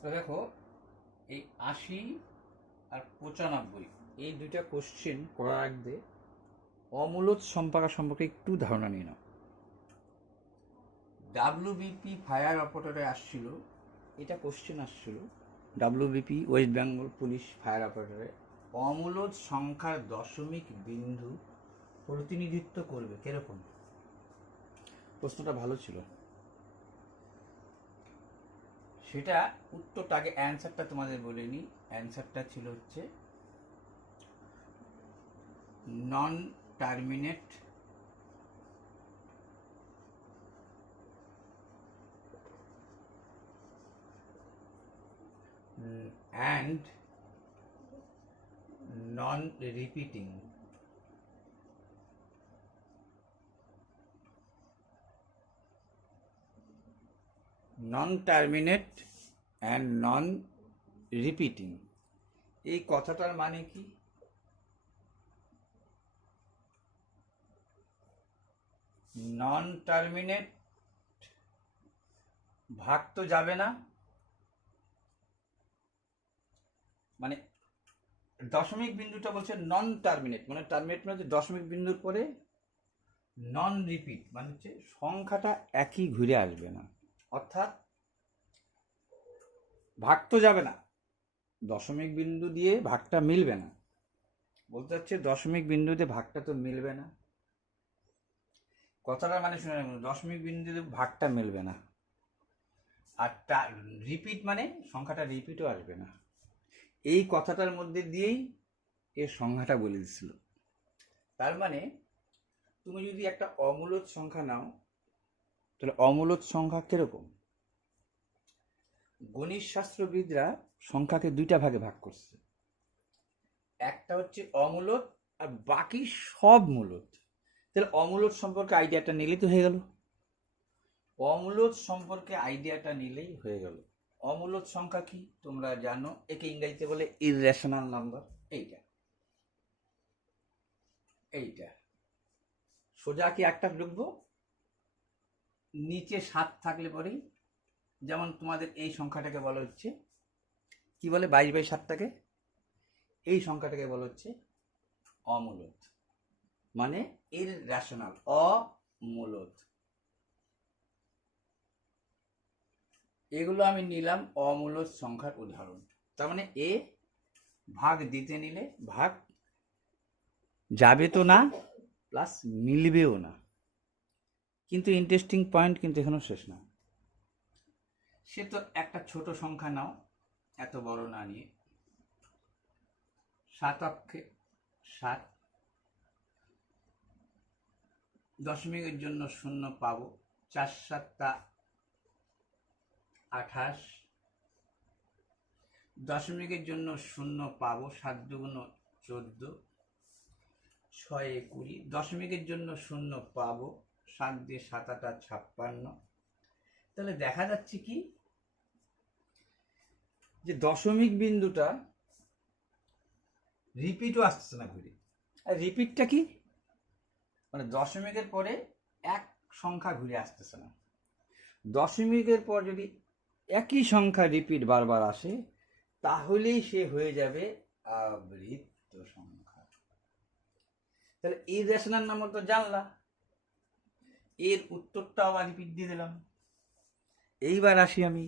তো দেখো, এই ৮০ আর ৯৫ এই দুইটা কোশ্চেন করার আগে অমূলদ সম্পর্ক সম্পর্কে একটু ধারণা নিয়ে নাও। ডাব্লিউবিপি ফায়ার অপারেটরে আসছিল, এটা কোশ্চেন আসছিল WBP West Bengal police fire অপারেটরে অমূলদ সংখ্যার দশমিক বিন্দু প্রতিনিধিত্ব করবে কিরকম। প্রশ্নটা ভালো ছিল, সেটা উত্তরটা আগে অ্যান্সারটা তোমাদের বলে নিই। অ্যান্সারটা ছিল হচ্ছে নন terminate and non-repeating. Non-terminate and non-repeating, এই কথাটার মানে কি? নন টার্মিনেট ভাগ তো যাবে না, মানে দশমিক বিন্দুটা বলছে নন টার্মিনেট, মানে টার্মিনেট মানে দশমিক বিন্দুর পরে নন রিপিট, মানে হচ্ছে সংখ্যাটা একই ঘুরে আসবে না, অর্থাৎ ভাগ তো যাবে না, দশমিক বিন্দু দিয়ে ভাগটা মিলবে না। বলতে হচ্ছে দশমিক বিন্দুতে ভাগটা তো মিলবে না, কথাটা মানে শুনে রাখুন, দশমিক বিন্দুতে ভাগটা মিলবে না। আর রিপিট মানে সংখ্যাটা রিপিটও আসবে না। এই কথাটার মধ্যে দিয়েই এর সংখ্যাটা বলে দিচ্ছিল। তার মানে তুমি যদি একটা অমূলদ সংখ্যা নাও, তাহলে অমূলদ সংখ্যা কিরকম? গণিত শাস্ত্রবিদরা সংখ্যাকে দুইটা ভাগে ভাগ করছে, একটা হচ্ছে অমূলদ আর বাকি সব মূলদ। তাহলে অমূলদ সম্পর্কে আইডিয়াটা নিলেই তো হয়ে গেল, অমূলদ সম্পর্কে আইডিয়াটা নিলেই হয়ে গেল। অমূলদ সংখ্যা কি তোমরা জানো, একে ইংরেজিতে বলে ইররেশনাল নাম্বার। এইটা এইটা সোজা কি একটা লিখবো, নিচে ৭ থাকলে পরেই, যেমন তোমাদের এই সংখ্যাটাকে বলা হচ্ছে কি বলে, ২২/৭টাকে, এই সংখ্যাটাকে বলা হচ্ছে অমূলদ, মানে ইররেশনাল, অমূলদ। এগুলো আমি নিলাম অমূলদ সংখ্যার উদাহরণ। তার মানে এ ভাগ দিতে নিলে ভাগ যাবে তো না, প্লাস মিলবেও না। কিন্তু ইন্টারেস্টিং পয়েন্ট কিন্তু এখনো শেষ না। সে তো একটা ছোট সংখ্যা নাও, এত বড় না নিয়ে, ৭ অক্ষে ৭, দশমিকের জন্য ০ পাবো, ৪ ৭ ২৮, দশমিকের জন্য ০ পাবো, ৭ ২ ১৪, ৬ ২০, দশমিকের জন্য ০ পাবো, ৭ দিয়ে ৭ ৮ ৫৬। তাহলে দেখা যাচ্ছে কি, যে দশমিক বিন্দুটা রিপিটও আসছে না ঘুরে। আর রিপিটটা কি, মানে দশমিকের পরে এক সংখ্যা ঘুরে আসতেছে না। দশমিকের পর যদি একই সংখ্যা রিপিট বারবার আসে, তাহলেই সে হয়ে যাবে আবৃত্ত সংখ্যা। তাহলে ইররেশনাল নাম্বার তো জানলা, এর উত্তরটা আবার রিপিট দিয়ে দিলাম। এইবার আসি আমি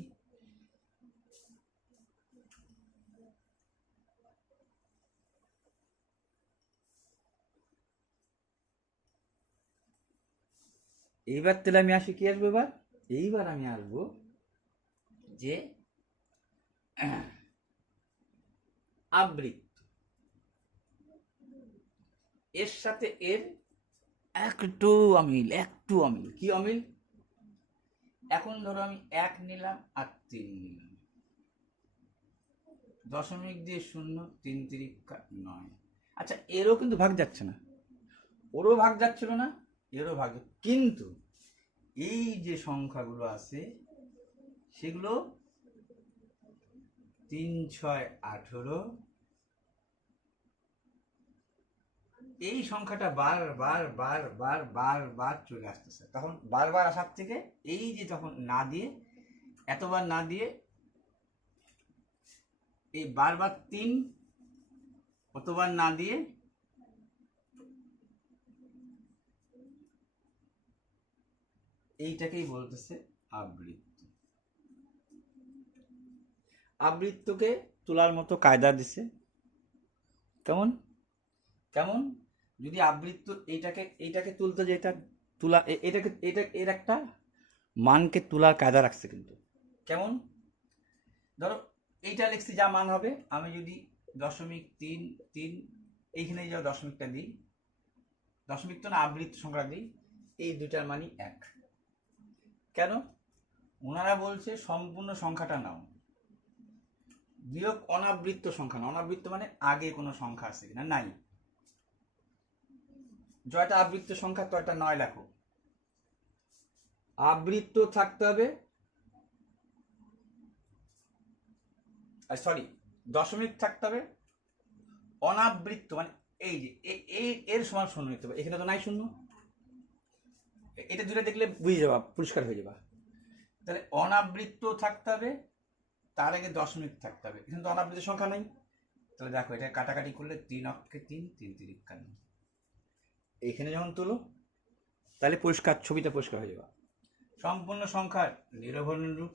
এইবার, তাহলে আমি আসি কি আসবো এবার, এইবার আমি আসবো যে আবৃত্ত, এর সাথে এর একটু অমিল, একটু অমিল। কি অমিল? এখন ধরো আমি ১ নিলাম আর ৩ নিলাম, দশমিক দিয়ে ০, ৩ তিরিকা ৯। আচ্ছা, এরও কিন্তু ভাগ যাচ্ছে না, ওরও ভাগ যাচ্ছিল না, এরও ভাগ, কিন্তু এই যে সংখ্যাগুলো আছে সেগুলো ৩ ৬ ১৮, এই সংখ্যাটা বারবার বারবার বারবার চলে আসতেছে। তখন বারবার আসার থেকে এই যে, তখন না দিয়ে, এতবার না দিয়ে এই বারবার 3 অতবার না দিয়ে এইটাকেই বলতেছে আবৃত্ত। আবৃত্তকে তোলার মতো কায়দা দিছে। কেমন কেমন যদি আবৃত্ত এইটাকে তুলতে, যেটা তোলা এর একটা মানকে তোলার কায়দা রাখছে কিন্তু। কেমন, ধরো এইটা লিখছি যা মান হবে, আমি যদি 0.33 এইখানে যা দশমিকটা দিই, দশমিক তো না আবৃত্ত সংখ্যা দিই, এই দুটার মানই 1। কেন, ওনারা বলছে সম্পূর্ণ সংখ্যাটা নাও, বিয়োগ অনাবৃত্ত সংখ্যা না। অনাবৃত্ত মানে আগে কোনো সংখ্যা আছে কিনা, নাই। জয়টা আবৃত্ত সংখ্যা তো এটা 9 লেখো। আবৃত্ত থাকতে হবে, সরি দশমিক থাকতে হবে, অনাবৃত্ত মানে এই যে এর সমান শূন্য নিতে হবে। এখানে তো নাই শূন্য, এটা দুটো দেখলে বুঝে যাবা, পরিষ্কার হয়ে যাবা। তাহলে অনাবৃত্ত থাকতে হবে, তার আগে দশমিক থাকতে হবে। এখানে তো অনাবৃত্ত সংখ্যা নেই, তাহলে দেখো এটা কাটাকাটি করলে 3 অক্ষে 3, 3 3 51। এইখানে যখন তুলো তাহলে পরিষ্কার, ছবিটা পরিষ্কার হয়ে যাবে। সম্পূর্ণ সংখ্যার নিরভর রূপ,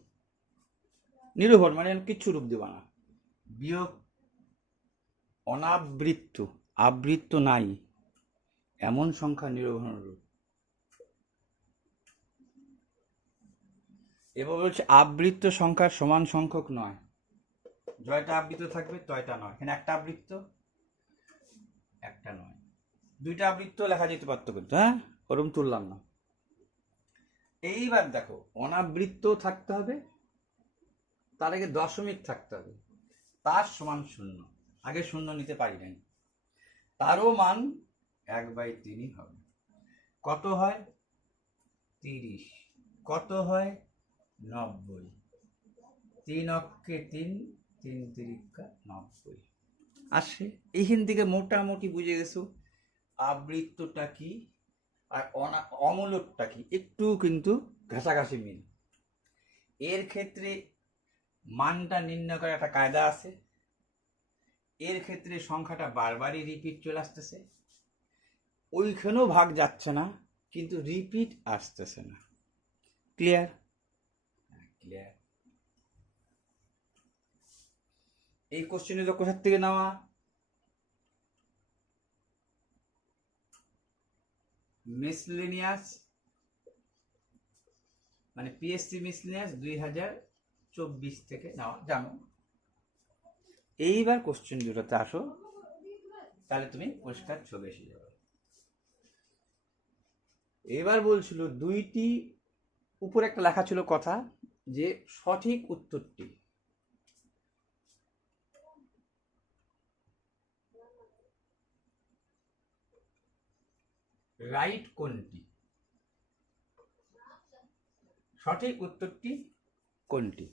নিরভর মানে কিচ্ছু রূপ দেবা না, বিয়োগ অনাবৃত্ত, আবৃত্ত নাই এমন সংখ্যা নিরভর রূপ। এবার বলছে আবৃত্ত সংখ্যার সমান সংখ্যক নয়। জয়টা আবৃত্ত থাকবে, তয়টা নয়। এখানে একটা আবৃত্ত, একটা নয়। দুইটা আবৃত্ত লেখা যেতে পারতো কিন্তু, হ্যাঁ, ওরকম তুললাম না। এইবার দেখো অনাবৃত্ত থাকতে হবে, তার আগে দশমিক থাকতে হবে, তার সমান শূন্য। আগে শূন্য নিতে পারি নাই, তারও মান 1/3 হবে। কত হয় 30, কত হয় 90, 3 অক্ষে 3, 3 3 90 আসে। এইখান থেকে মোটামুটি বুঝে গেছো আবৃত্তটা কি আর অমূলকটা কি, একটু কিন্তু ঘাসাঘাসি মিল। এর ক্ষেত্রে মানটা নির্ণয় করার একটা কায়দা আছে, এর ক্ষেত্রে সংখ্যাটা বারবারই রিপিট চলে আসতেছে, ওইখানেও ভাগ যাচ্ছে না কিন্তু রিপিট আসতেছে না। ক্লিয়ার? ক্লিয়ার। এই কোশ্চেনটা কোথার থেকে নেওয়া, মিসলেনিয়াস মানে পিএসসি মিসলেনিয়াস 2024 থেকে নেওয়া, জানো। এইবার কোশ্চেন দুটোতে আসো, তাহলে তুমি পরিষ্কার ছবি এসে যাবে। এবার বলছিল দুইটি, উপরে একটা লেখা ছিল কথা যে সঠিক উত্তরটি, রাইট কোনটি, সঠিক উত্তরটি কোনটি।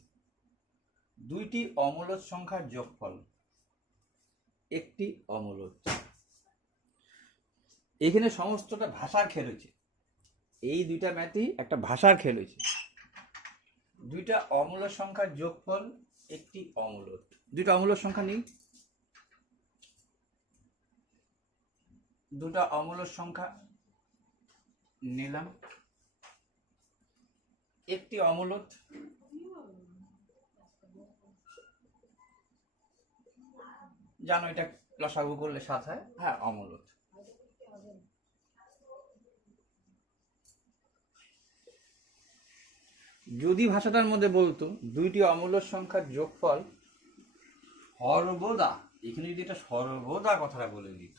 দুইটি অমূলদ সংখ্যার যোগফল, একটি অমূলদ। এখানে সমস্তটা ভাষার খেল হয়েছে, এই দুইটা ম্যাথই একটা ভাষার খেল হয়েছে। দুইটা অমূলদ সংখ্যার যোগফল, একটি অমূলদ। দুইটা অমূলদ সংখ্যা নেই, দুটা অমূলদ সংখ্যা নিলাম, একটি অমূলদ, জানো এটা লসাগু করলে 7 হয়, হ্যাঁ অমূলদ। যদি ভাষাটার মধ্যে বলতো দুইটি অমূলদ সংখ্যার যোগফল সর্বদা, এখানে যদি এটা সর্বদা কথাটা বলে দিত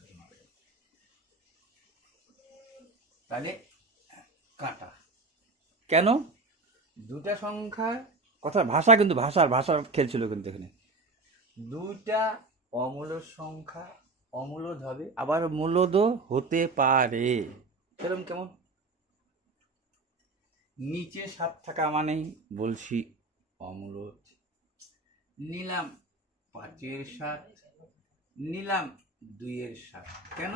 তাহলে কাটা। কেন, দুটা সংখ্যার কথা, ভাষা কিন্তু ভাষার খেলছিল কিন্তু এখানে। দুইটা অমূলদ সংখ্যা অমূলদ হবে, আবার মূলদও হতে পারে। সেরকম কেমন, নিচে 7 থাকা মানেই বলছি অমূলদ। নিলাম 5-এর 7, নিলাম 2-এর 7। কেন,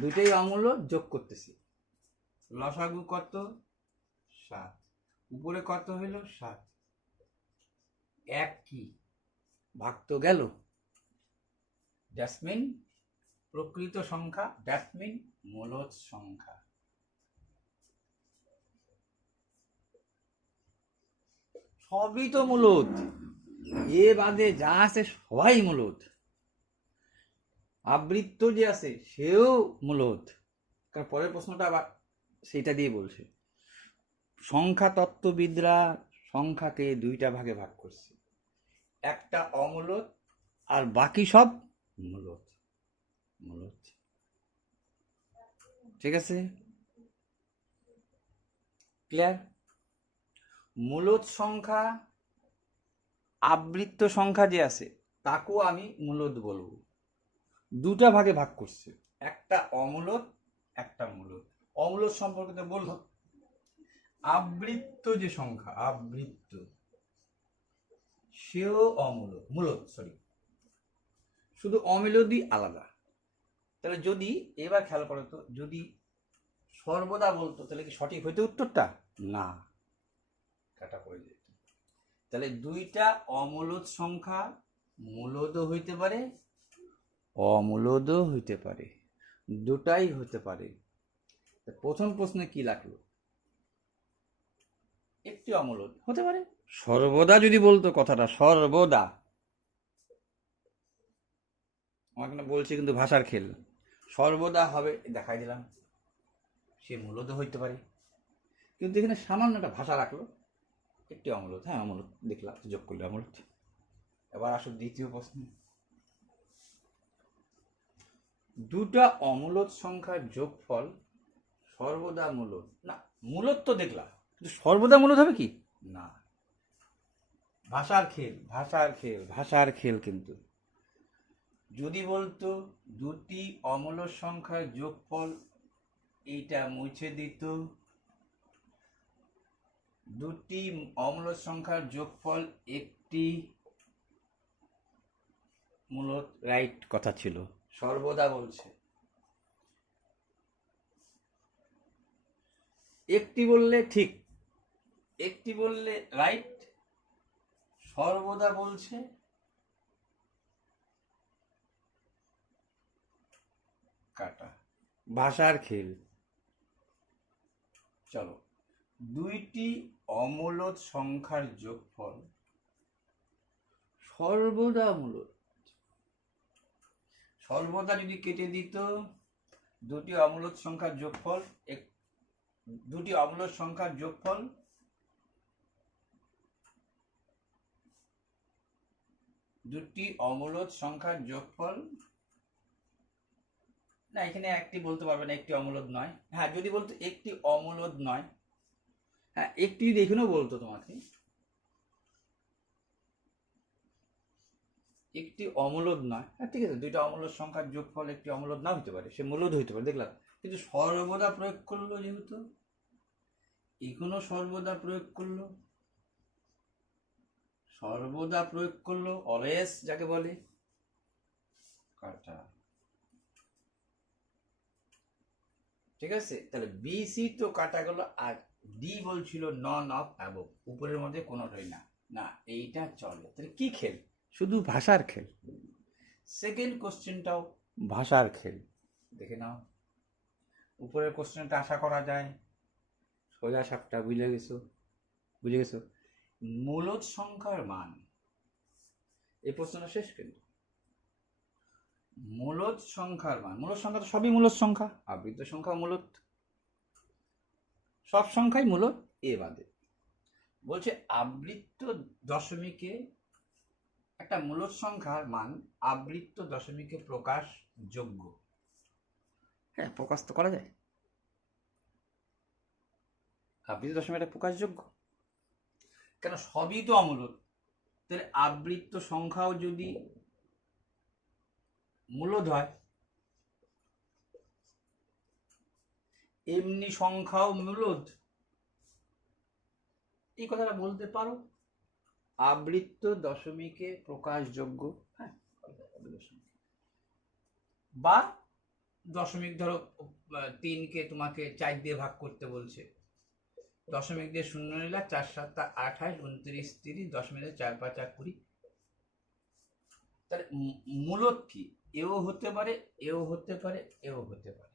দুইটাই অমূলদ, যোগ করতেছি। লসাগু কত 7, উপরে কত হইল 7, 1 কি ভাগ তো গেল। দ্যাটস মিন প্রকৃত সংখ্যা, দ্যাটস মিন মূলদ সংখ্যা। সবই তো মূলদ, এ বাদে যা আছে সবাই মূলদ। আবৃত্ত যে আছে সেও মূলদ। কারণ পরের প্রশ্নটা আবার সেটা দিয়ে বলছে, সংখ্যা তত্ত্ববিদরা সংখ্যাকে দুইটা ভাগে ভাগ করছে, একটা অমূলদ আর বাকি সব মূলদ। মূলদ, ঠিক আছে, ক্লিয়ার? মূলদ সংখ্যা, আবৃত্ত সংখ্যা যে আছে তাকেও আমি মূলদ বলবো। দুটা ভাগে ভাগ করছে, একটা অমূলদ একটা মূলদ। অমূলদ সম্পর্কে তো বললাম, আবৃত্ত যে সংখ্যা, আবৃত্ত সেও অমূলদ, মূলদ সরি, শুধু অমূলদই আলাদা। তাহলে যদি এবার খেয়াল করো তো, যদি সর্বদা বলতো তাহলে কি সঠিক হইতো উত্তরটা? না, কাটা পড়ে যেত। তাহলে দুইটা অমূলদ সংখ্যা মূলদও হইতে পারে অমূলদও হইতে পারে, দুটাই হতে পারে। প্রথম প্রশ্নে কি লাগলো? একটি অমূলদ হতে পারে। সর্বদা যদি বলতো কথাটা, সর্বদা, আমাকে না বলছি কিন্তু ভাষার খেল, সর্বদা হবে দেখাই দিলাম, সে মূলদও হইতে পারে। কিন্তু এখানে সামান্য একটা ভাষা রাখলো, একটি অমূলদ, হ্যাঁ অমূলদ দেখলাম, যোগ করলে অমূলদ। এবার আসুন দ্বিতীয় প্রশ্ন, দুটা অমূলদ সংখ্যার যোগফল সর্বদা মূলদ না। মূলদ তো দেখলাম, কিন্তু সর্বদা মূলদ হবে কি না। ভাষার খেল, ভাষার খেল, ভাষার খেল। কিন্তু যদি বলতো দুটি অমূলদ সংখ্যার যোগফল, এইটা মুছে দিত, দুটি অমূলদ সংখ্যার যোগফল একটি মূলদ, রাইট কথা ছিল। সর্বদা বলছে, একটি বললে ঠিক, একটি বললে রাইট, সর্বদা বলছে কাটা। ভাষার খেল। চলো, দুইটি অমূলদ সংখ্যার যোগফল সর্বদা মূলদ। সর্বদা যদি কেটে দিত, দুটি অমূলদ সংখ্যার যোগফল, দুটি অমূলদ সংখ্যার যোগফল দুটি অমূলদ সংখ্যার যোগফল, না এখানে একটি বলতে পারবে না, একটি অমূলদ নয়। হ্যাঁ যদি বলতো একটি অমূলদ নয়, হ্যাঁ একটি যদি এখানেও বলতো তোমাকে একটি অমূলদ নয়, হ্যাঁ ঠিক আছে, দুইটা অমূলদ সংখ্যার যোগফল একটি অমূলদ না হতে পারে, সে মূলদ হইতে পারে, দেখলাম। কিন্তু সর্বদা প্রয়োগ করলো যেহেতু, এখনো সর্বদা প্রয়োগ করলো, সর্বদা প্রয়োগ করলো, অলওয়েজ যাকে বলে, কাটা। ঠিক আছে, তাহলে বিসি তো কাটা গেল, আর ডি বলছিল নন অফ অ্যাবভ, উপরের মধ্যে কোনোটাই না। না এইটা চলে, তাহলে কি খেল? শুধু ভাষার খেল। সেকেন্ড কোশ্চেনটাও ভাষার খেল, দেখে নাও। উপরের কোশ্চেনটা আশা করা যায় সোজা সাপটা, বুঝে গেছো? বুঝে গেছো? মূলদ সংখ্যার মান, এই প্রশ্নটা শেষ। কিন্তু মূলদ সংখ্যার মান, মূলদ সংখ্যা তো সবই মূলদ সংখ্যা, আবৃত্ত সংখ্যা মূলদ, সব সংখ্যাই মূলদ এ বাদে। বলছে আবৃত্ত দশমিকে, একটা মূলদ সংখ্যার মান আবৃত্ত দশমিকে প্রকাশ যোগ্য। হ্যাঁ প্রকাশ তো করা যায়, আবৃত্ত দশমিকটা প্রকাশযোগ্য। কেন? সবই তো অমূলদ, তাহলে আবৃত্ত সংখ্যাও যদি মূলদ হয়, এমনি সংখ্যাও মূলদ, এই কথাটা বলতে পারো। আবৃত্ত দশমিকে প্রকাশযোগ্য, হ্যাঁ, বা দশমিক ধরো 3কে তোমাকে 4 দিয়ে ভাগ করতে বলছে, দশমিক দিয়ে 0 নিলা, 4 7 28 29 30, দশমিক 4 5 20, তাহলে মূলত কি, এও হতে পারে, এও হতে পারে, এও হতে পারে।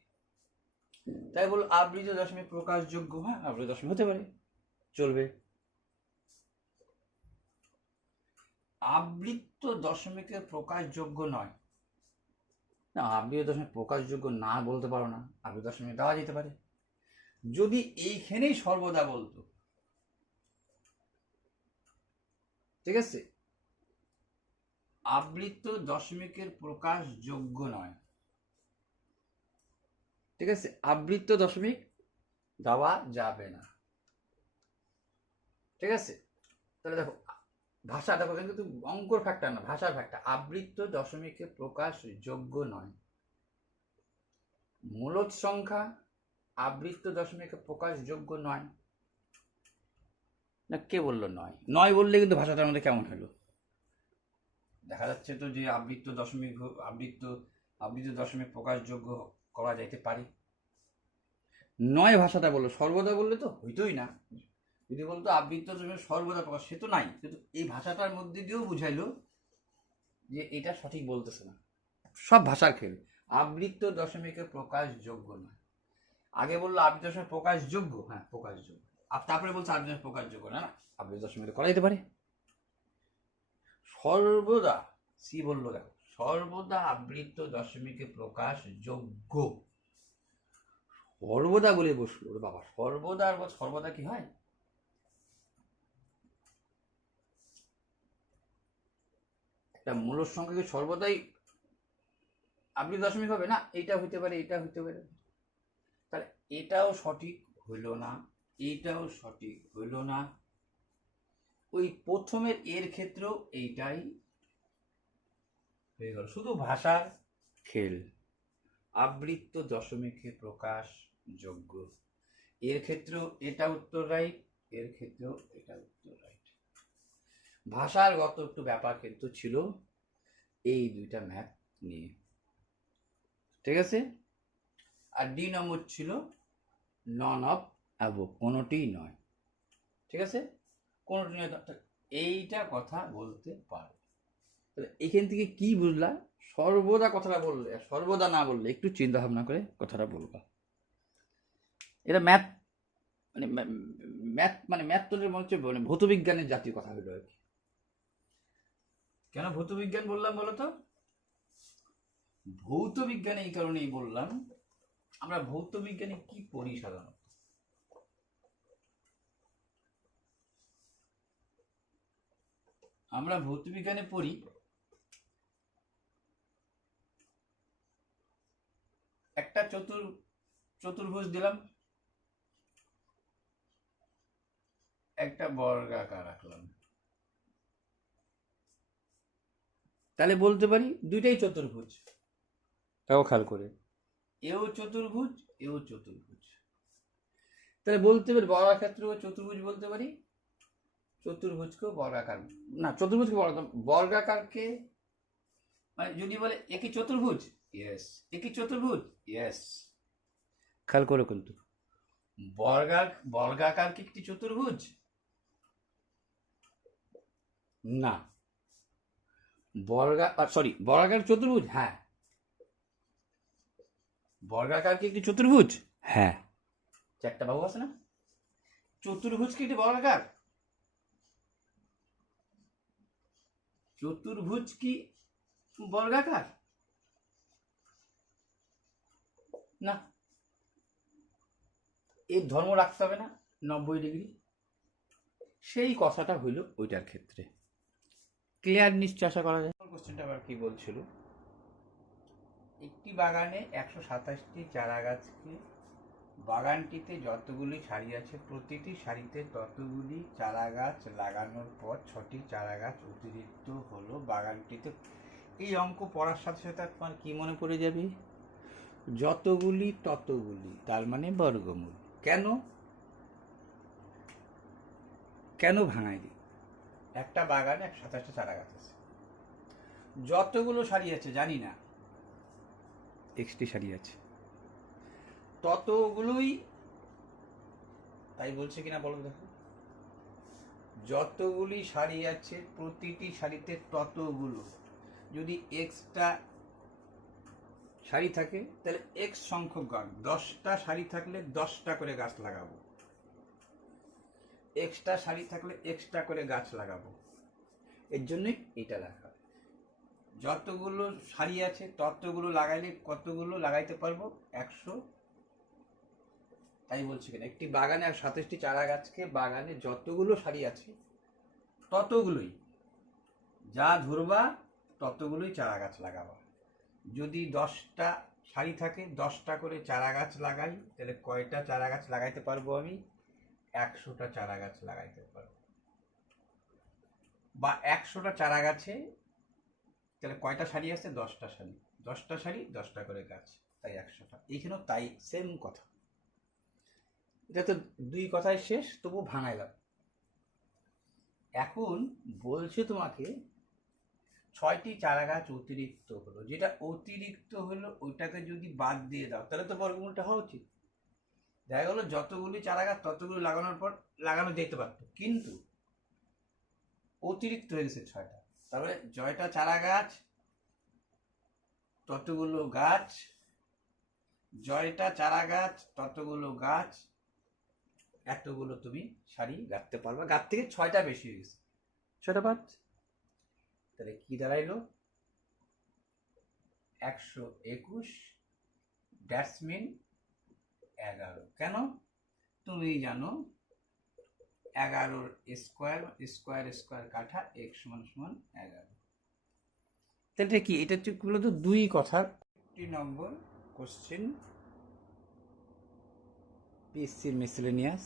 তাই বল আবৃত দশমিক প্রকাশযোগ্য, হ্যাঁ আবৃত দশমিক হতে পারে, চলবে। আবৃত দশমিকের প্রকাশযোগ্য নয়, না আবৃত দশমিক প্রকাশযোগ্য না বলতে পারো না, আবৃত দশমিক দেওয়া যেতে পারে। যদি এইখানেই সর্বদা বলতো, ঠিক আছে, আবৃত দশমিকের প্রকাশযোগ্য নয়, ঠিক আছে, আবৃত দশমিক দেওয়া যাবে না, ঠিক আছে। তাহলে দেখো ভাষা, দেখো কিন্তু অঙ্কর ফ্যাক্টর না, ভাষার ফ্যাক্টর। আবৃত দশমিকে প্রকাশযোগ্য নয়, মূলদ সংখ্যা আবৃত দশমিকে প্রকাশযোগ্য নয়, না কে বললো নয়? নয় বললে কিন্তু ভাষাটার মধ্যে কেমন হলো? দেখা যাচ্ছে তো যে আবৃত দশমিক, আবৃত দশমিক প্রকাশযোগ্য করা যাইতে পারে। নয় ভাষাটা বললো, সর্বদা বললে তো হইতোই না। যদি বলতো আবৃত দশমিক সর্বদা প্রকাশ, সে তো নাই, কিন্তু এই ভাষাটার মধ্যে দিয়েও বুঝাইলো যে এটা সঠিক বলতেছে না। সব ভাষার খেল। আবৃত দশমিকে প্রকাশযোগ্য নয়, আগে বললো আবৃত দশমিক প্রকাশযোগ্য, হ্যাঁ প্রকাশযোগ্য, আর তারপরে বলছে আবৃত দশমিক প্রকাশযোগ্য না, না আবৃত দশমিক করা যেতে পারে। সর্বদা, সি বললো, দেখো সর্বদা আবৃত দশমিকে প্রকাশযোগ্য, সর্বদা বলে বসলো রে বাবা, সর্বদা আর সর্বদা কি হয়? একটা মূলদ সংখ্যাকে সর্বদাই আবৃত দশমিক হবে না, এইটা হইতে পারে, এটা হইতে পারে। তাহলে এটাও সঠিক হইল না, এইটাও সঠিক হইল না। ওই প্রথমের এর ক্ষেত্রেও এইটাই হয়ে গেল, শুধু ভাষার খেল। আবৃত দশমিকে প্রকাশযোগ্য, এর ক্ষেত্রেও এটা উত্তর রাইট, এর ক্ষেত্রেও এটা উত্তর রাইট। ভাষার গত একটু ব্যাপার কিন্তু ছিল এই দুইটা ম্যাথ নিয়ে, ঠিক আছে। আর ডি নম্বর ছিল নন অফ অ্যাবভ, কোনোটিই নয়, ঠিক আছে, কোনোটি নয়। এইটা কথা বলতে পারো। তাহলে এখান থেকে কি বুঝলা? সর্বদা কথাটা বললে, সর্বদা না বললে একটু চিন্তা ভাবনা করে কথাটা বলবা। এটা ম্যাথ, ম্যাথ তোদের মনে হচ্ছে মানে ভৌত বিজ্ঞানের জাতীয় কথা হলো আর কি। কেন ভৌত বিজ্ঞান বললাম বলো তো? ভৌত বিজ্ঞান এই কারণেই বললাম, আমরা ভৌত বিজ্ঞানে কি পড়ি সাধারণত? আমরা ভৌত বিজ্ঞানে পড়ি একটা চতুর্ভুজ দিলাম, একটা বর্গাকার রাখলাম, তাহলে বলতে পারি দুইটাই চতুর্ভুজ। তাও খেয়াল করে, এও চতুর্ভুজ, এও চতুর্ভুজ। তাহলে বলতে পারি বর্গাক্ষেত্রেও চতুর্ভুজ বলতে পারি, চতুর্ভুজকেও বর্গাকার, না চতুর্ভুজকে বর্গাকারকে, মানে যদি বলে একই চতুর্ভুজ, ইয়েস, একই চতুর্ভুজ, ইয়েস। খেয়াল করো কিন্তু বর্গাকার কি একটি চতুর্ভুজ? না। বর্গাকার চতুর্ভুজ, হ্যাঁ। বর্গাকার কি একটি চতুর্ভুজ? হ্যাঁ। চারটা বাহু আছে না, চতুর্ভুজ কি একটি বর্গাকার? চতুর্ভুজ কি বর্গাকার? না। এর ধর্ম রাখতে হবে না 90 ডিগ্রি, সেই কথাটা হইল ওইটার ক্ষেত্রে। ক্লিয়ার নিশ্চয় আশা করা যায়। কোশ্চেনটা আবার কি বলছিল, একটি বাগানে 127টি চারা গাছকে, বাগানটিতে যতগুলি সারি আছে প্রতিটি সারিতে ততগুলি চারা গাছ লাগানোর পর 6টি চারা গাছ অতিরিক্ত হলো বাগানটিতে। এই অঙ্ক পড়ার সাথে সাথে তোমার কি মনে পড়ে যাবে? যতগুলি ততগুলি, তার মানে বর্গমূল। কেন কেন ভাঙাই দিই? একটা বাগানে 127টা চারা গাছ আছে, যতগুলো সারি আছে জানি না, এক্সটি সারি আছে, ততগুলোই, তাই বলছে কিনা বলো দেখো, যতগুলি সারি আছে প্রতিটি সারিতে ততগুলো, যদি এক্সটা সারি থাকে তাহলে এক্স সংখ্যক গাছ, 10টা সারি থাকলে 10টা করে গাছ লাগাবো, এক্সটা সারি থাকলে এক্সটা করে গাছ লাগাবো। এর জন্যই এটা লেখা। যতগুলো সারি আছে ততগুলো লাগাইলে কতগুলো লাগাইতে পারবো? 100। তাই বলছি কেন, একটি বাগানে আর 27টি চারা গাছকে বাগানে যতগুলো সারি আছে ততগুলোই, যা ধরবা ততগুলোই চারা গাছ লাগাবা। যদি 10টা সারি থাকে 10টা করে চারা গাছ লাগাই তাহলে কয়টা চারা গাছ লাগাইতে পারবো? আমি 100টা চারা গাছ লাগাইতে পারবো। বা 100টা চারা গাছে তাহলে কয়টা সারি আছে? 10টা সারি, 10টা সারি 10টা করে গাছ, তাই 100টা। এইখানেও তাই, সেম কথা। এটা তো দুই কথায় শেষ, তবু ভাঙাইলাম। এখন বলছে তোমাকে 6টি চারা গাছ অতিরিক্ত হলো, যেটা অতিরিক্ত হলো ওইটাকে যদি বাদ দিয়ে দাও তাহলে তো বর্গমূলটা হওয়া উচিত। দেখা গেলো যতগুলি চারা গাছ ততগুলো লাগানোর পর লাগানো যেতে পারতো, কিন্তু অতিরিক্ত হয়ে গেছে 6টা। তারপরে জয়টা চারা গাছ ততগুলো গাছ, জয়টা চারা গাছ ততগুলো গাছ, এতগুলো তুমি সারি গাঁথতে পারবা। গাছ থেকে 6টা বেশি হয়ে গেছে, 6টা বাদ। তাহলে কি দাঁড়াইলো? 121 ড্যাটসমিন 11। কেন? তুমি জানো 11 স্কোয়ার স্কোয়ার স্কোয়ার কাঠা x সমান সমান 11। তাহলে কি এটা তো দুই কথার। 1 নম্বর কোশ্চেন, পিএসসি মিসেলেনিয়াস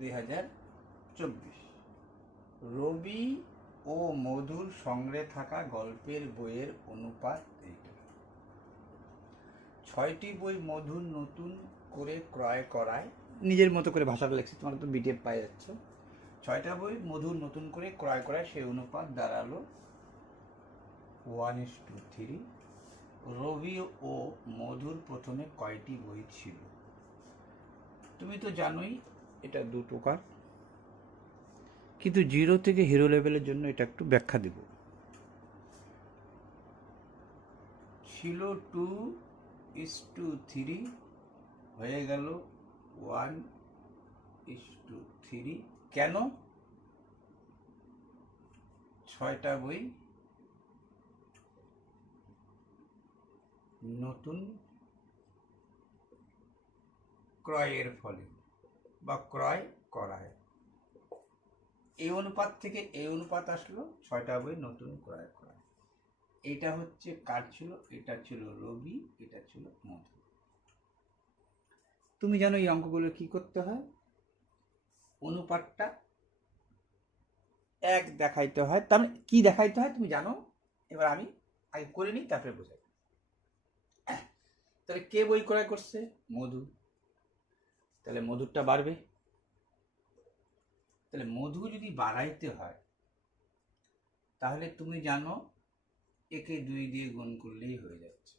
2024। রবি ও মধুর সংগ্রহে থাকা গল্পের বইয়ের অনুপাত এইটা। 6টি বই মধুর নতুন করে ক্রয় করায়, নিজের মতো করে ভাষাটা লিখছি, তোমার তো বিডিএফ পাই যাচ্ছ। 6টা বই মধুর নতুন করে ক্রয় করায় সেই অনুপাত দাঁড়ালো 1:3। রবি ও মধুর প্রথমে কয়টি বই ছিল? তুমি তো জানোই এটা 2 প্রকার, কিন্তু 0 থেকে হিরো লেভেলের জন্য এটা একটু ব্যাখ্যা দেব। ছিল 2:3, হয়ে গেল 1:3। কেন? 6টা বই নতুন ক্রয়ের ফলে বা ক্রয় করায়, এই অনুপাত থেকে এই অনুপাত আসলো, 6টা বই নতুন ক্রয় করায়। এটা হচ্ছে কার ছিল? এটা ছিল রবি, এটা ছিল মধু। তুমি জানো এই অঙ্কগুলো কি করতে হয়? অনুপাতটা 1 দেখাইতে হয়। তার মানে কি দেখাইতে হয় তুমি জানো। এবার আমি আগে করে নিই, তারপরে বোঝাই। তাহলে কে বই ক্রয় করছে? মধু। তাহলে মধুরটা বাড়বে। তাহলে মধু যদি বাড়াইতে হয় তাহলে তুমি জানো একে 2 দিয়ে গুণ করলেই হয়ে যাচ্ছে।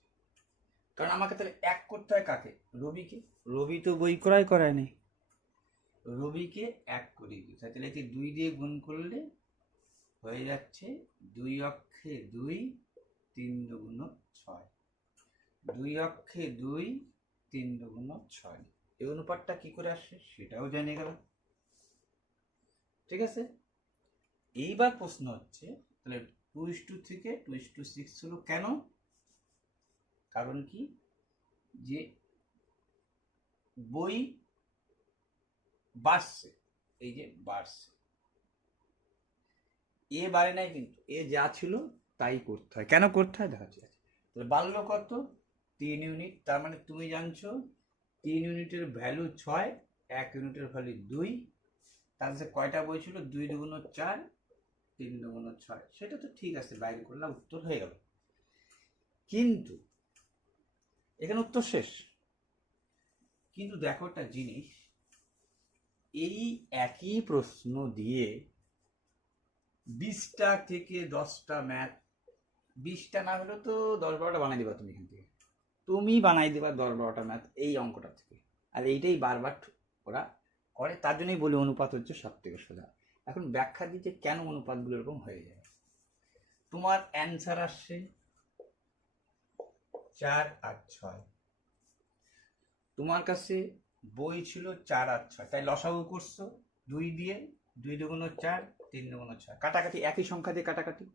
কারণ আমাকে তাহলে 1 করতে হয় কাকে? রবিকে। রবি তো বই ক্রয় করায় নেই, রবিকে 1 করিয়ে দিতে হয়। তাহলে একে 2 দিয়ে গুণ করলে হয়ে যাচ্ছে 2 অক্ষে 2, 3 দুগুণ 6। 2 অক্ষে 2, 3 দুগুণ 6। এই অনুপাতটা কি করে আসে সেটাও জেনে গেল। ঠিক আছে, এইবার প্রশ্ন হচ্ছে তাহলে 2:3 থেকে 2:6 হলো কেন? কারণ কি? যে বই বাড়ছে, এই যে বাড়ছে, এ বাড়ে নাই, কিন্তু এ যা ছিল তাই করতে হয়। কেন করতে হয় দেখাচ্ছি। তাহলে বাড়লো কত? 3 ইউনিট। তার মানে তুমি জানছো 3 ইউনিটের ভ্যালু 6, 1 ইউনিটের ভ্যালু 2। তাহলে কয়টা বই ছিল? 2 দুগুণ 4, 3 দুগুণ 6। সেটা তো ঠিক আছে, বাইরে করলাম, উত্তর হয়ে গেল। কিন্তু এখানে উত্তর শেষ। কিন্তু দেখো একটা জিনিস, এই একই প্রশ্ন দিয়ে 20টা থেকে 10টা ম্যাথ, 20টা না হলেও তো 10-12টা বানাই দিবা তুমি। এখান থেকে তুমি বানাই দিবা 10-12টা ম্যাথ এই অঙ্কটা থেকে। আর এইটাই বারবার ওরা করে, তার জন্যই বলি অনুপাত হচ্ছে সব থেকে সোজা। এখন ব্যাখ্যা দিচ্ছে কেন অনুপাতগুলো এরকম হয়ে যায়। তোমার অ্যান্সার আসছে 4 আর 6। তোমার কাছে বই ছিল 4 আর 6, তাই লসাগু করছো 2 দিয়ে, 2 দুগুণ 4, 3 দুগুণ 6, কাটাকাটি একই সংখ্যা দিয়ে কাটাকাটি।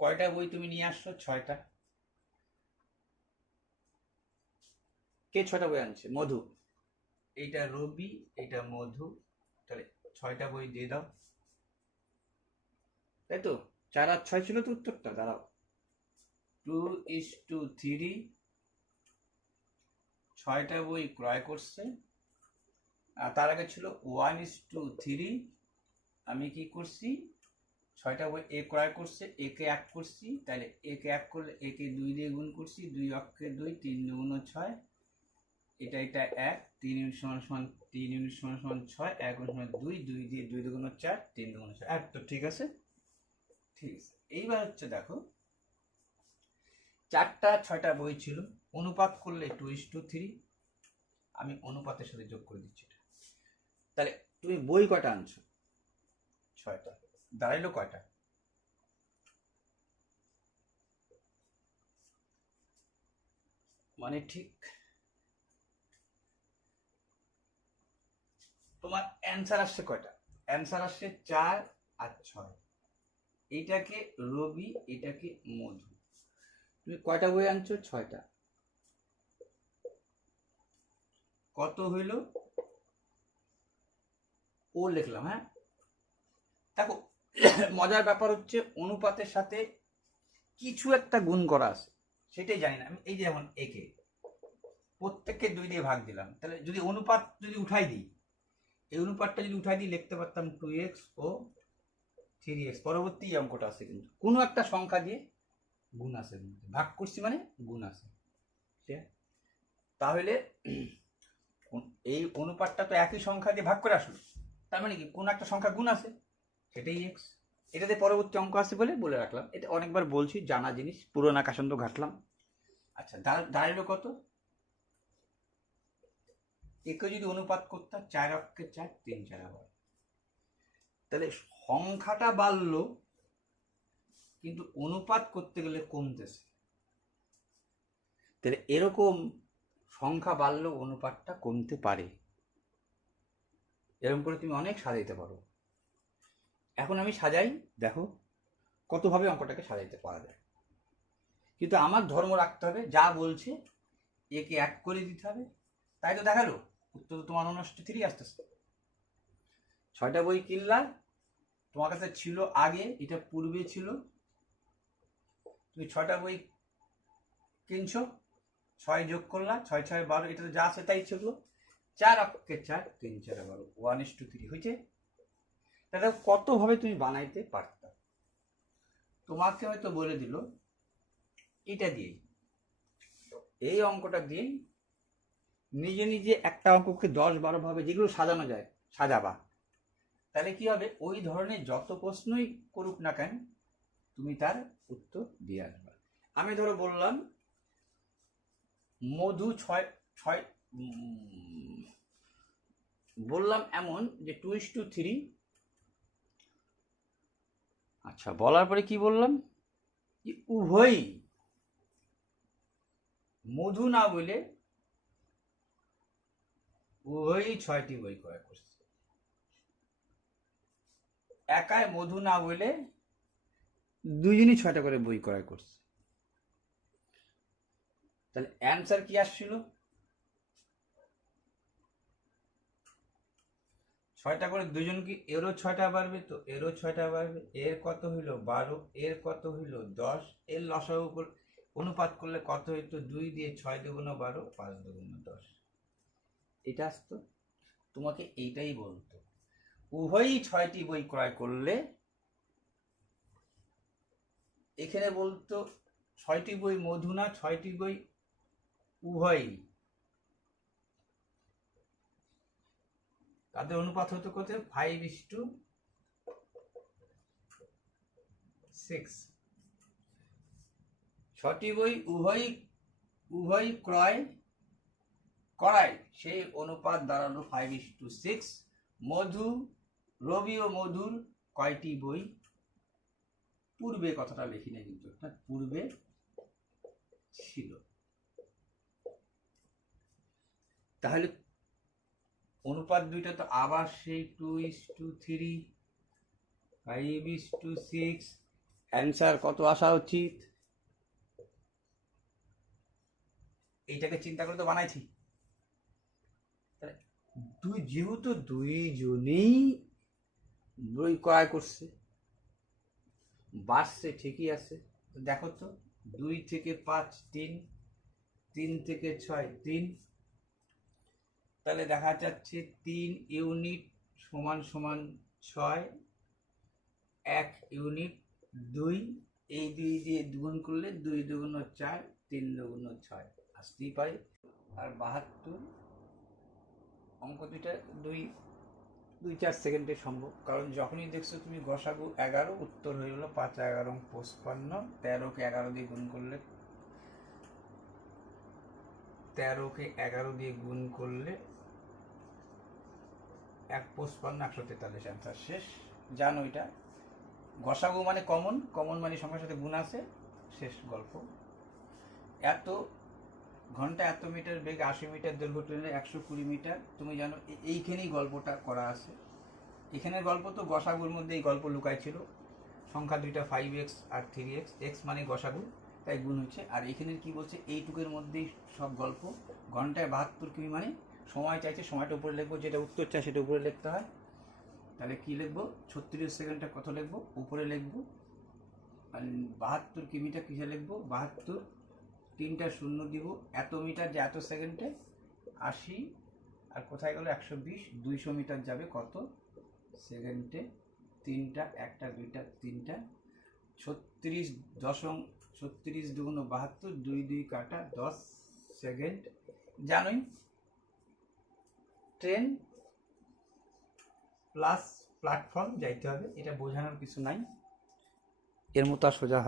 কয়টা বই তুমি নিয়ে আসছো? 6টা। কে 6টা বই আনছে? মধু। এইটা রবি, এটা মধু, তাহলে 6টা বই দিয়ে দাও। তাই তো 4 আর 6 ছিল তো উত্তরটা। দাঁড়াও, 2:3, 6টা বই ক্রয় করছে। আর তার আগে ছিল 1:3, আমি কি করছি? 6টা বই এ ক্রয় করছে, একে 1 করছি, তাহলে একে 1 করলে একে 2 দিয়ে গুণ করছি, 2 অক্ষে 2, 3 দুগুণ 6, এটা 1, 3 ইউনিট সমান সমান 3 ইউনিট সমান সমান 6, 1 সমান 2, 2 দিয়ে 2 দুগুণ 4, 3 দুগুণ 6, তো ঠিক আছে। ঠিক আছে, এইবার হচ্ছে দেখো 4টা 6টা বই ছিল, অনুপাত করলে 2:3, আমি অনুপাতের সাথে যোগ করে দিচ্ছি। তাহলে তুমি বই কয়টা আনছো? 6টা। দাঁড়াইলো কয়টা? মানে ঠিক তোমার অ্যান্সার আসছে কয়টা? অ্যান্সার আসছে 4 আর 6। এইটাকে রবি, এটাকে মধু। তুমি কয়টা বই আনছো? 6টা। কত হইল? ও লিখলাম, হ্যাঁ। দেখো মজার ব্যাপার হচ্ছে অনুপাতের সাথে কিছু একটা গুণ করা আছে, সেটাই জানি না আমি। এই যে যেমন একে প্রত্যেককে 2 দিয়ে ভাগ দিলাম, তাহলে যদি অনুপাত যদি উঠাই দিই, এই অনুপাতটা যদি উঠাই দিই লিখতে পারতাম 2x ও 3x। পরবর্তী অঙ্কটা আছে কিন্তু কোনো একটা সংখ্যা দিয়ে গুণ আছে, ভাগ করছি মানে গুণ আছে। তাহলে এই অনুপাতটা তো একই সংখ্যা দিয়ে ভাগ করে আসলো, তার মানে কি কোন একটা সংখ্যা গুণ আছে, সেটাই এক্স। এটাতে পরবর্তী অঙ্ক আছে বলে রাখলাম, এটা অনেকবার বলছি, জানা জিনিস, পুরোনো কাসন্দ ঘাটলাম। আচ্ছা, দাঁড়াইলো কত? একে যদি অনুপাত করতাম 4 অক্ষে 4, 3 4 আবার, তাহলে সংখ্যাটা বাড়লো কিন্তু অনুপাত করতে গেলে কমতেছে। তাহলে এরকম সংখ্যা বাড়লেও অনুপাতটা কমতে পারে, এরকম করে তুমি অনেক সাজাইতে পারো। এখন আমি সাজাই, দেখো কতভাবে অঙ্কটাকে সাজাইতে পারা যায়। কিন্তু আমার ধর্ম রাখতে হবে, যা বলছে একে 1 করে দিতে হবে। তাই তো দেখালো উত্তর তো তোমার 3 আসতেছে। 6টা বই কিনলা, তোমার কাছে ছিল আগে, এটা পূর্বে ছিল, তুমি 6টা বই কিনছো, 6 যোগ করলা, 6 6 12, এটা তো যা আছে তাই ছিল। 4 অক্ষে 4, 3 4 12, 1:3 হয়েছে। তাহলে কতভাবে তুমি বানাইতে পারতা? তোমাকে হয়তো বলে দিল এটা দিয়েই, এই অঙ্কটা দিয়েই নিজে নিজে একটা অঙ্ককে 10-12 ভাবে যেগুলো সাজানো যায় সাজাবা। তাহলে কি হবে? ওই ধরনের যত প্রশ্নই করুক না কেন তুমি তার উত্তর দিয়ে আসবা। আমি ধরো বললাম মধু 6 বললাম এমন যে 2:3। আচ্ছা, বলার পরে কি বললাম? উভয়ই মধু না বলে উভয়ই 6টি বই ক্রয় করছে। একাই মধু না বলে দুজনই 6টা করে বই ক্রয় করছে। তাহলে অ্যান্সার কি আসছিল? 6টা করে দুজন কি এরও 6টা বাড়বে, তো এরও 6টা বাড়বে, এর কত হইল 12, এর কত হইল 10, এর লসাগু অনুপাত করলে কত হইতো? 2 দিয়ে 6 দুগুণ 12, 5 দুগুণ 10। এটা আসতো। তোমাকে এইটাই বলতো, উভয়ই 6টি বই ক্রয় করলে, এখানে বলতো 6টি বই মধু না, 6টি বই উভয়ই, তাদের অনুপাত হতো কত? 5:6। 6টি বই উভয়ই ক্রয় করায়, সেই অনুপাত দাঁড়ালো 5:6। মধু, রবি ও মধুর কয়টি বই? পূর্বে কথাটা লিখি না কিন্তু, পূর্বে ছিল। তাহলে অনুপাত দুইটা তো আবার সেই 2:3, 5:6। অ্যান্সার কত আসা উচিত? এইটাকে চিন্তা করে তো বানাইছি। যেহেতু দুইজনেই বই ক্রয় করছে, বাড়ছে ঠিকই আছে। দেখো তো, 2 থেকে 5 3, 3 থেকে 6 3, তাহলে দেখা যাচ্ছে 3 ইউনিট সমান সমান 6, 1 ইউনিট 2, এই 2 দিয়ে গুণ করলে 2 দুগুণ 4, 3 দুগুণ 6 আসতেই পারে। আর 72 অঙ্ক দুইটা 2-4 সেকেন্ডে সম্ভব, কারণ যখনই দেখছো তুমি গসাগু 11, উত্তর হয়ে গেলো 5 11 55। 13কে 11 দিয়ে গুণ করলে 1 55 143, অ্যান্সার শেষ। জানো এটা গসাগু মানে কমন মানে সংখ্যার সাথে গুণ আছে, শেষ গল্প। এত ঘন্টা এত মিটার বেগ, 80 মিটার দৈর্ঘ্য ট্রেনে 120 মিটার। তুমি জানো এইখানেই গল্পটা করা আছে। এখানের গল্প তো গসাগুর মধ্যে এই গল্প লুকাই ছিল। সংখ্যা দুইটা 5x আর 3x, x মানে গসাগু, তাই গুণ হচ্ছে। আর এখানে কি বলছে, এইটুকের মধ্যেই সব গল্প। ঘন্টায় 72 কিমি মানে সময় চাইছে, সময়টা উপরে লিখবো, যেটা উত্তর চাই সেটা উপরে লিখতে হয়। তাহলে কি লিখবো, 36 সেকেন্ডটা কত লিখবো, উপরে লিখবো। আর 72 কিমিটা কিসে লিখবো, 72, 3টা শূন্য দিব, এত মিটার যে এত সেকেন্ডে 80, আর কোথায় গেল 120, 200 মিটার যাবে কত সেকেন্ডে, 3টা 1টা 2টা 3টা, 36 দুগুণ 72, 2 2 কাটা 10 সেকেন্ড। জানোই ট্রেন প্লাস প্ল্যাটফর্ম যাইতে হবে, এটা বোঝানোর কিছু নাই, এর মতো আর সোজা।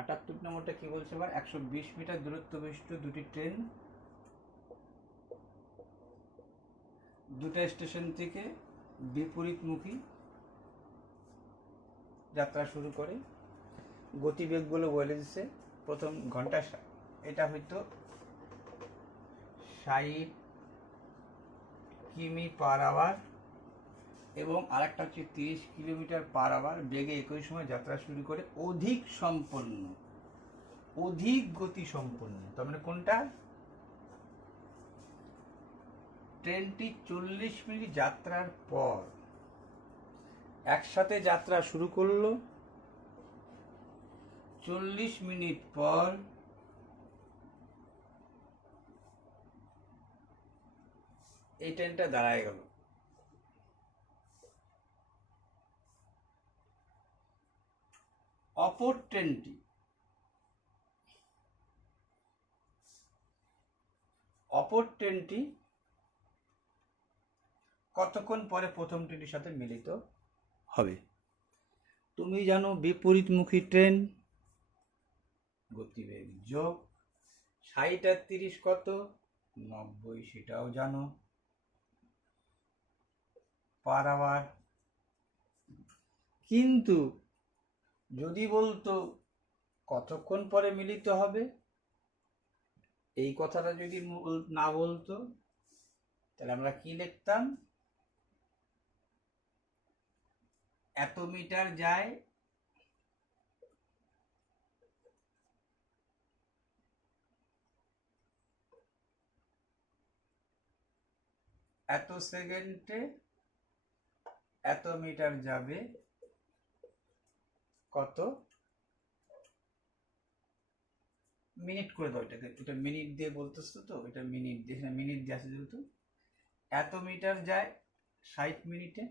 78 নম্বরটা কি বলছে এবার, 120 মিটার দূরত্ব বিশিষ্ট দুটি ট্রেন দুটা স্টেশন থেকে বিপরীতমুখী যাত্রা শুরু করে। গতিবেগগুলো বলে দিচ্ছে। প্রথম ঘন্টা এটা হয়তো 60 কিমি পার আওয়ার, এবং আরেকটা হচ্ছে 30 কিলোমিটার পার আওয়ার বেগে একই সময় যাত্রা শুরু করে। অধিক গতি সম্পন্ন, তার মানে কোনটা, ট্রেনটি 40 মিনিট যাত্রার পর একসাথে যাত্রা শুরু করলো, 40 মিনিট পর এই ট্রেনটা দাঁড়ায় গেল। অপর ট্রেনটি কতক্ষণ পরে প্রথম ট্রেনের সাথে মিলিত হবে। তুমি জানো বিপরীতমুখী ট্রেন গতিবেগ যোগ 60 আর 30 কত, 90, সেটাও জানো, পার আওয়ার। কিন্তু যদি বলতো কতক্ষণ পরে মিলিত হবে, এই কথাটা যদি না বলতো, তাহলে আমরা কি লিখতাম, এত মিটার যায় এত সেকেন্ডে, এত মিটার যাবে কত মিনিট করে দাও। এটা মিনিট দিয়ে বলতেছো তো, এটা মিনিট দিয়ে, মিনিট দিয়ে আসে যেহেতু, এত মিটার যায় 60 মিনিটে।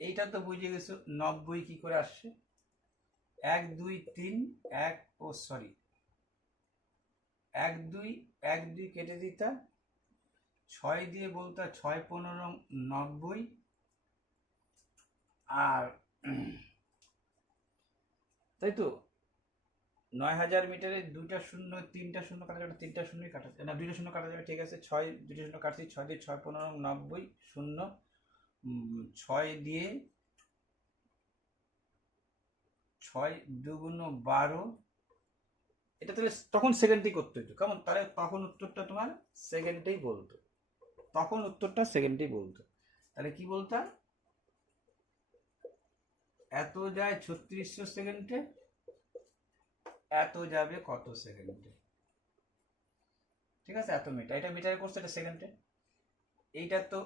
এইটা তো বুঝে গেছো, 90 কি করে আসছে, 1 2 3 1, ও সরি 1 2 1 2 কেটে দিতা, 6 দিয়ে বলতা 6 15 90, আর তাই তো 9000 মিটারে 2টা শূন্য 3টা শূন্য কাটা যাবে, 3টা শূন্যই কাটা যাবে না, 2টা শূন্য কাটা যাবে, ঠিক আছে। 6 2টা শূন্য কাটছি, 6 দিয়ে 6 15 90 শূন্য, 6 দিয়ে 6×2 = 12। এটা তাহলে তখন সেকেন্ডেই করতে হতো, কেমন? তাহলে তখন উত্তরটা তোমার সেকেন্ডেই বলতো, তখন উত্তরটা সেকেন্ডেই বলতো। তাহলে কি বলতা? এত যায় 3600 সেকেন্ডে, এত যাবে কত সেকেন্ডে, ঠিক আছে? এত মিটার, এটা মিটারে করছে, এটা সেকেন্ডে। এইটা তো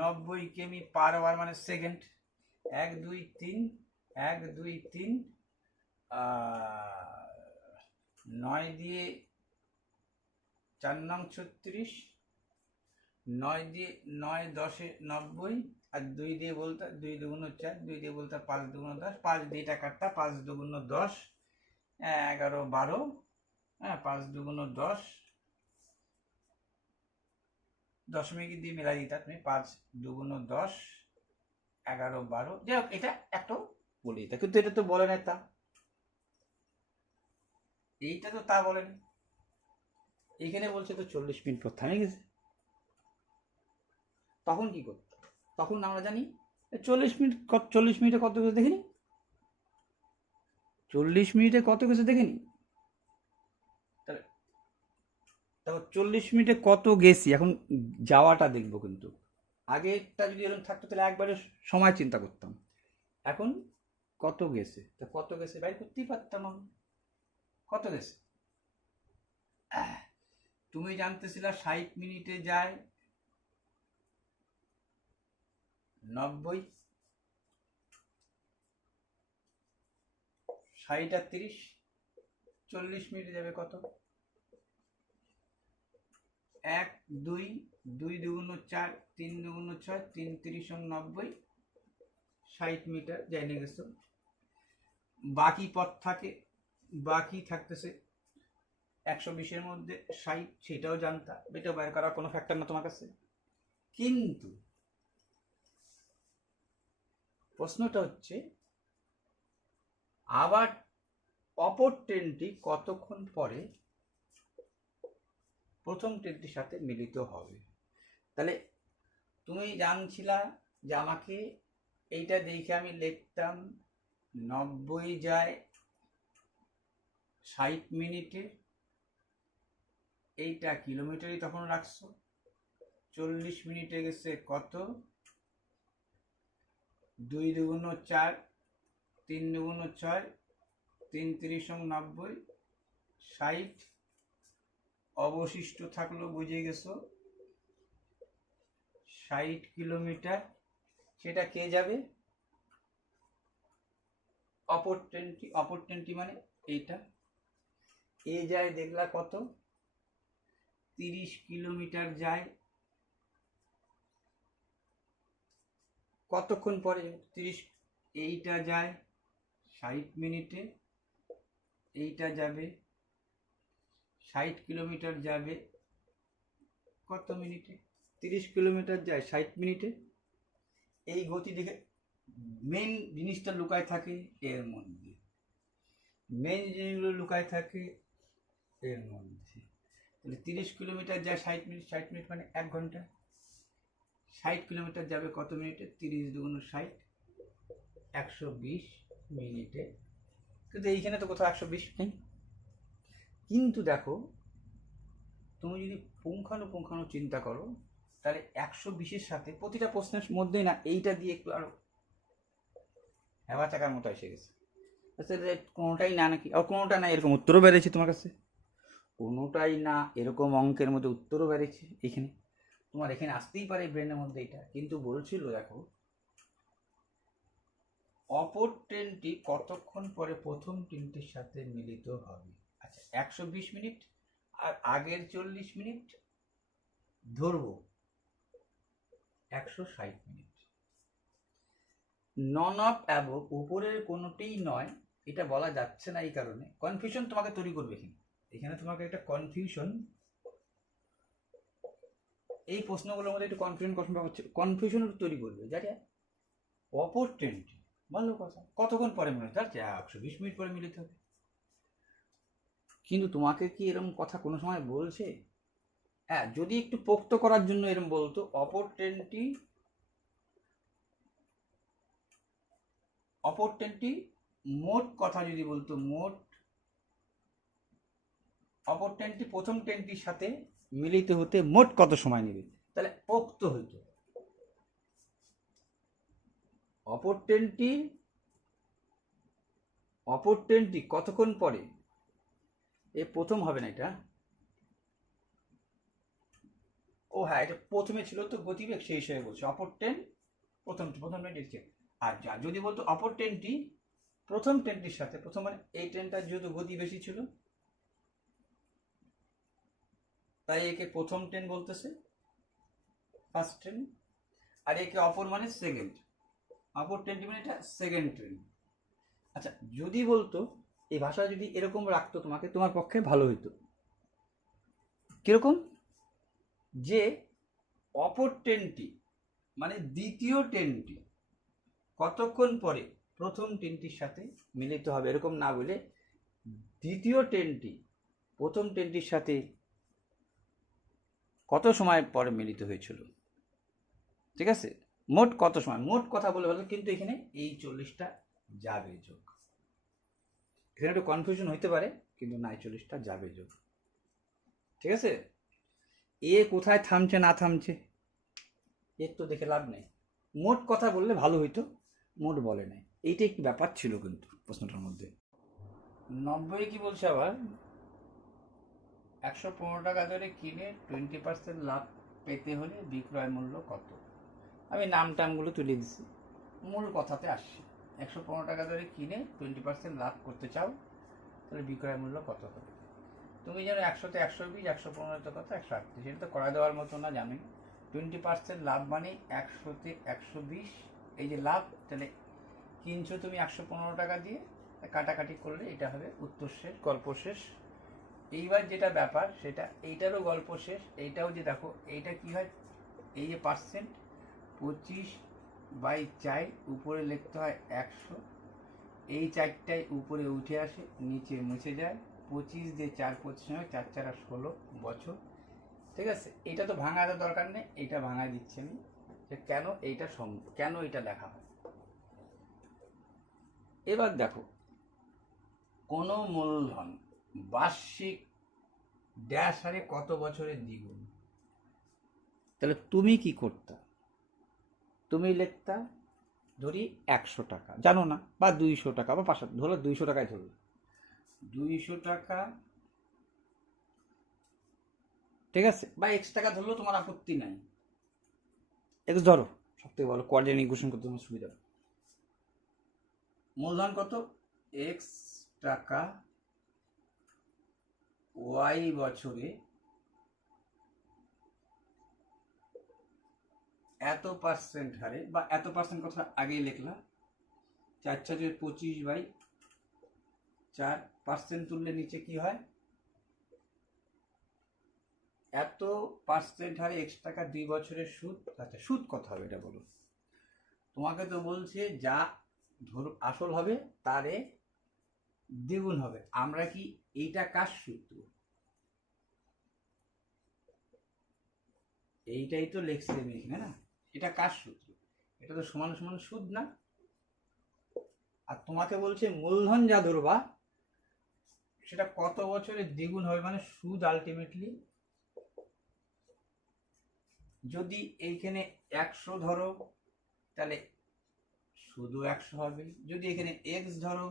90 কিমি/আওয়ার মানে সেকেন্ড। 1 2 3 1 2 3 9 দিয়ে 4 নং 36, 9 দিয়ে 9 10 90, আর 2 দিয়ে বলতে 2 2 4, 2 দিয়ে বলতে 5 2 10, 5 দিয়ে এটা কাটটা, 5 2 10, 11 12, হ্যাঁ 5 2 10, দশমিক দিয়ে মিলাই দিতা তুমি, 5 2 10, 11 12, যাই হোক এটা একটা বলে দিতা, কিন্তু এটা তো বলে না তা, এইটা তো তা বলেনি। এখানে বলছে তো 40 মিনিট পর থামে গেছে। তখন কি করতো? তখন আমরা জানি 40 মিনিট, 40 মিনিটে কত কিছু দেখিনি, 40 মিনিটে কত কিছু দেখিনি। তারপর 40 মিনিটে কত গেছি, এখন যাওয়াটা দেখবো। কিন্তু আগেরটা যদি এরকম থাকতো তাহলে একবারে সময় চিন্তা করতাম। এখন কত গেছে, তা কত গেছে বাইর করতেই পারতাম আমি, কত গেছে। তুমি জানতেছিলা 60 মিনিটে যায় 90, 60 আর 30, 40 মিনিটে যাবে কত? 1 2 2 2 4 3 2 6, 3 30 90, 60 মিটার যাই নিয়ে গেছো। বাকি পথ থাকে, বাকি থাকতেছে 120-এর মধ্যে 60, সেটাও জানতা, এটা বের করার কোনো ফ্যাক্টর না তোমার কাছে। কিন্তু প্রশ্নটা হচ্ছে আবার অপর ট্রেনটি কতক্ষণ পরে প্রথম ট্রেনটির সাথে মিলিত হবে। তাহলে তুমি জানছিলা যে আমাকে এইটা দেখে আমি লিখতাম 90 যায় 60 মিনিটে, এইটা কিলোমিটারই তখন রাখছো। 40 মিনিটে গেছে কত? 2 2 4, 3 2 6, 3 30 90, 60, অবশিষ্ট থাকলো বুঝে গেছো 60 কিলোমিটার। সেটা কে যাবে? অপর ট্রেনটি। অপর ট্রেনটি মানে এইটা, এ যায় দেখলা কত? 30 কিলোমিটার যায়। কতক্ষণ পরে? 30, এইটা যায় 60 মিনিটে, এইটা যাবে 60 কিলোমিটার যাবে কত মিনিটে? 30 কিলোমিটার যায় 60 মিনিটে। এই গতি দেখে মেন জিনিসটা লুকায় থাকে এর মধ্যে, মেন জিনিসগুলো লুকায় থাকে এর মধ্যে। তাহলে 30 কিলোমিটার যায় 60 মিনিট, 60 মিনিট মানে 1 ঘন্টা। 60 কিলোমিটার যাবে কত মিনিটে? 30 2 60, 120 মিনিটে। কিন্তু এইখানে তো কোথাও 120 নেই। কিন্তু দেখো, তুমি যদি পুঙ্খানুপুঙ্খানু চিন্তা করো তাহলে 120-এর সাথে প্রতিটা প্রশ্নের মধ্যেই না এইটা দিয়ে একটু আরো হেওয়া চাকার মতো এসে গেছে। কোনোটাই না নাকি, আর কোনোটা না এরকম উত্তরও বেড়েছে তোমার কাছে, কোনোটাই না এরকম অঙ্কের মধ্যে উত্তরও বেড়েছে। এখানে তোমার এখানে আসতেই পারে ব্রেনের মধ্যে এটা, কিন্তু বলছিল দেখো অপর ট্রেনটি কতক্ষণ পরে প্রথম ট্রেনটির সাথে মিলিত হবে। আচ্ছা 120 মিনিট আর আগের 40 মিনিট ধরবো 160 মিনিট। নন অফ অ্যাবভ, উপরের কোনোটিই নয়, এটা বলা যাচ্ছে না। এই কারণে কনফিউশন তোমাকে তৈরি করবে। এখানে তোমাকে একটা কনফিউশন, এই প্রশ্নগুলোর মধ্যে একটু কনফিউশন তৈরি করবে। যাতে অপর ট্রেনটি ভালো কথা, কতক্ষণ পরে মিলিত হচ্ছে? 120 মিনিট পরে মিলিত হবে। কিন্তু তোমাকে কি এরকম কথা কোনো সময় বলছে? হ্যাঁ, যদি একটু পোক্ত করার জন্য এরকম বলতো অপর ট্রেনটি মোট কথা যদি বলতো, মোট অপর ট্রেনটি প্রথম ট্রেনটির সাথে মিলিত হতে মোট কত সময় নেবে, তাহলে পোক্ত হইতো। অপর ট্রেনটি কতক্ষণ পরে, এ প্রথম হবে না এটা, ও হ্যাঁ এটা প্রথমে ছিল তো গতিবেগ, সেই হিসেবে বলছে অপর ট্রেন প্রথম ট্রেনটি। আর যদি বলতো অপর ট্রেনটি প্রথম ট্রেনটির সাথে, প্রথম মানে এই ট্রেনটার যেহেতু গতি বেশি ছিল তাই একে প্রথম ট্রেন বলতেছে, ফার্স্ট ট্রেন। আর একে অপর মানে সেকেন্ড, অপর ট্রেনটি মানে এটা সেকেন্ড ট্রেন। আচ্ছা যদি বলতো এই ভাষা যদি এরকম রাখতো তোমাকে, তোমার পক্ষে ভালো হইতো। কিরকম, যে অপর ট্রেনটি মানে দ্বিতীয় ট্রেনটি কতক্ষণ পরে প্রথম ট্রেনটির সাথে মিলিত হবে, এরকম না বলে দ্বিতীয় ট্রেনটি প্রথম ট্রেনটির সাথে কত সময় পরে মিলিত হয়েছিল, ঠিক আছে, মোট কত সময়, মোট কথা বলে বলে, কিন্তু এখানে এই 40টা যাবে যোগ। এখানে একটু কনফিউশন হইতে পারে, কিন্তু না, 40টা যাবে যোগ, ঠিক আছে। এ কোথায় থামছে না থামছে এর তো দেখে লাভ নেই, মোট কথা বললে ভালো হইতো, মোট বলে নাই, এইটা একটি ব্যাপার ছিল কিন্তু প্রশ্নটার মধ্যে। 90 কি বলছে আবার, 115 টাকা ধরে কিনে 20% লাভ পেতে হলে বিক্রয় মূল্য কত। আমি নাম টামগুলো তুলে দিচ্ছি, মূল কথাতে আসছি। 115 টাকা ধরে কিনে 20% লাভ করতে চাও, তাহলে বিক্রয় মূল্য কত হবে। তুমি যেন 100তে 120, 115 কত 138, এটা তো করা দেওয়ার মতো না, জানোই। 20% লাভ মানে 100তে 120, এই যে লাভ, তাহলে কিনছো তুমি 115 টাকা দিয়ে, কাটাকাটি করলে এটা হবে উত্তর শেষ, গল্প শেষ। এইবার যেটা ব্যাপার সেটা, এইটারও গল্প শেষ, এইটাও যে দেখো এইটা কি হয়, এই যে পার্সেন্ট 25/4 উপরে লিখতে হয় 100, এই 4টাই উপরে উঠে আসে, নিচে মুছে যায়, 25 দিয়ে 4 25 হয়, 4 4 16 বছর, ঠিক আছে। এটা তো ভাঙার দরকার নেই, এটা ভাঙা দিচ্ছে আমি, যে কেন এইটা কেন এটা লেখা হয়। এবার দেখো, কোনো মূলধন বার্ষিক ড্যাশ হারে কত বছরের দ্বিগুণ, তাহলে তুমি কি করতা, তুমি লিখতা ধরি 100 টাকা, জানো না, বা 200 টাকা বা 500, ধরো 200 টাকায় ধরো, 200 টাকা, ঠিক আছে, বা x টাকা ধরলেও তোমার আপত্তি নাই, এক্স ধরো, সব থেকে ভালো কোঅর্ডিনেট ইকুয়েশন করতে তোমার সুবিধা। মূলধন কত, x টাকা y বছরে এত পার্সেন্ট হারে, বা এত পার্সেন্ট কথা আগেই লিখলাম, 4 4 25/4 তুললে নিচে কি হয়, এত পার্সেন্ট হারে x টাকা 2 বছরের সুদ। আচ্ছা সুদ কত হবে এটা বলো, তোমাকে তো বলছে যা ধরো আসল হবে তারে দ্বিগুণ হবে। আমরা কি এইটা কার সূত্র, এইটাই তো লিখছি আমি এখানে না, এটা কার সূত্র, এটা তো সমান সমান সুদ না। আর তোমাকে বলছে মূলধন যা ধরবা সেটা কত বছরের দ্বিগুণ হবে, মানে সুদ আলটিমেটলি, যদি এইখানে 100 ধরো তাহলে শুধু 100 হবে, যদি এখানে x ধরো